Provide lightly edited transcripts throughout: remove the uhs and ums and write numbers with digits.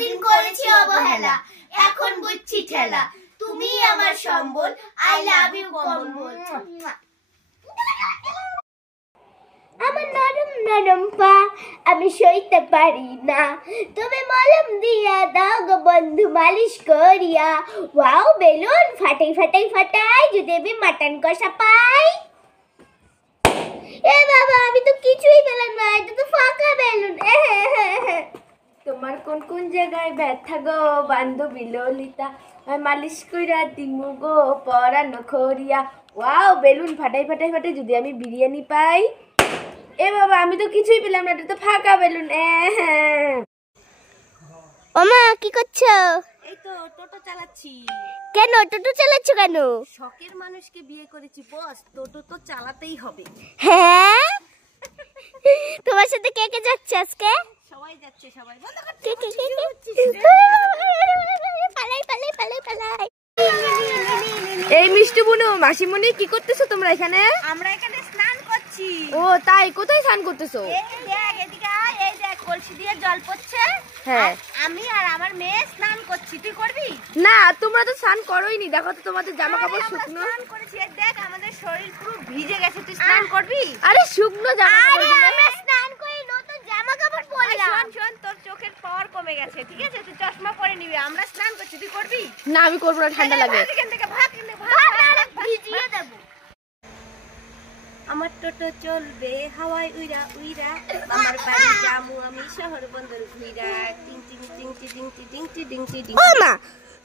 এতদিন করেছি অবহেলা, এখন বুঝছি ঠেলা, তুমি আমার সম্বল, আই লাভ ইউ কম্বল। আমার নরম নরম পা আমি সইতে পারি না, তুমি মলম দিয়া দাও গো বন্ধু মালিশ করিয়া। ওয়াও বেলুন ফাটাই ফাটাই ফাটাই যদি আমি মাটন কষা পাই। এ বাবা আমি তো কিছুই পেলাম না, এটা তো ফাঁকা বেলুন। তোমার কোন কোন জায়গায় ব্যথা গো বান্ধবী ললিতা, মালিশ কইরা দিমু গো পরানো খরিয়া। ওয়াও বেলুন ফাটাই ফাটাই ফাটাই যদি আমি বিরিয়ানি পাই। এ বাবা আমি তো কিছুই পেলাম না, এটা তো ফাঁকা বেলুন। ওমা কি করছো? এই তো টোটো চালাচ্ছি। কেন টোটো চালাচ্ছ কেন? শখের মানুষকে বিয়ে করেছি বস, টোটো তো চালাতেই হবে। হ্যাঁ তোমার সাথে কে কে যাচ্ছে আজকে? সবাই যাচ্ছে, সবাই কে কে কে পালাই পালাই পালাই পালাই। এই মিষ্টি বুনু মাসিমণি কি করতেছো তোমরা এখানে? আমরা এখানে স্নান করছি। ও তাই, কোথায় স্নান করতেছো? এই দেখ এদিকে আয়, এই দেখ কলসি দিয়ে জল পড়ছে। হ্যাঁ আমি আর আমার মেয়ে স্নান করছি, তুই করবি? না তোমরা তো স্নান করোইনি, দেখো তো তোমাদের জামা কাপড় শুকনো। স্নান করেছি, এই দেখ আমাদের শরীর পুরো ভিজে গেছে, তুই স্নান করবি? আরে শুকনো জামা কাপড় গুলো। আমরা স্নান করি নতুন জামা কাপড় পরলাম। শোন শোন, তোর চোখের পাওয়ার কমে গেছে, ঠিক আছে? তুই চশমা পরে নিবি, আমরা স্নান করছি, তুই করবি? না আমি করবো না, ঠান্ডা লাগে। এখান থেকে ভাগ, ভাগ ভিজিয়ে দেব। আমার টোটো চলবে হাওয়ায় উইরা উইরা, আমার বাড়ি যামু আমি শহর বন্দর ঘুইরা, টিং টিং টিং টিং টিং টিং টিং টিং টিং। ও মা,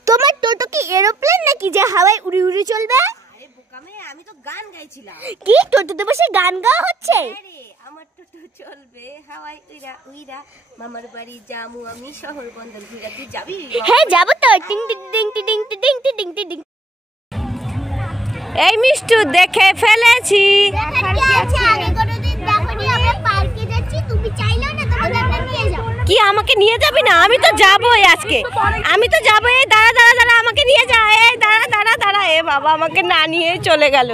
তোমার টোটো কি এরোপ্লেন নাকি যে হাওয়ায় উড়ে উড়ে চলবে? আরে বোকামে, আমি তো গান গাইছিলাম। কি টোটোতে বসে গান গাওয়া হচ্ছে? আরে আমার টোটো চলবে হাওয়ায় উইরা উইরা, মামার বাড়ি যামু আমি শহর বন্দর ঘুইরা, তুই যাবি? হ্যাঁ যাবো তো। টিং টিং টিং টিং টিং টিং টিং টিং। এই মিষ্টু দেখে ফেলেছি। কি আমাকে নিয়ে যাবি না? আমি তো যাবোই আজকে, আমি তো যাবোই। দাঁড়া দাঁড়া দাঁড়া, আমাকে নিয়ে যা। এই দাঁড়া দাঁড়া দাঁড়া, এ বাবা আমাকে না নিয়ে চলে গেল।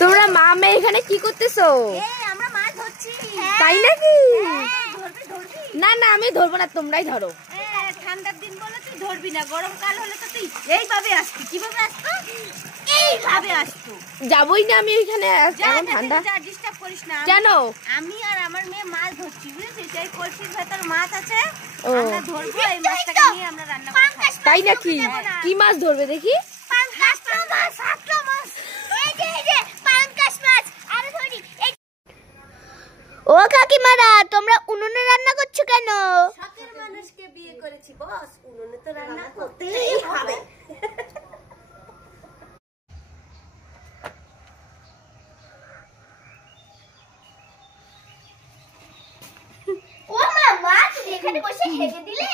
তোমরা মা মেয়ে এখানে কি করতেছো? আমরা মাছ ধরছি। তাই নাকি? ধরবি? না না আমি ধরবো না, তোমরাই ধরো। ঠান্ডার দিন বলে তুই ধরবি না, গরমকাল হলে তো তুই এইভাবে আসতি। কিভাবে আসতো? এইভাবে আসতো। যাবোই না আমি এখানে, এখন ঠান্ডা। ডিস্টার্ব করিস না। কেন? আমি আর আমার মেয়ে মাছ ধরছি, বুঝেছিস? এই কলসির ভেতর মাছ আছে, ও আমরা ধরবো। এই মাছটাকে নিয়ে আমরা রান্না করব। তাই নাকি? কি মাছ ধরবে দেখি? পাঙ্গাস মাছ, সাতটা মাছ। এই যে পাঙ্গাস মাছ। আরে ধরি। ও কাকিমারা, তোমরা উনুনে রান্না করছো কেন? শখের মানুষকে বিয়ে করেছি বস, উনুনে তো রান্না করতেই হবে। ও মা, মাছ এখানে বসে হেগে দিলে?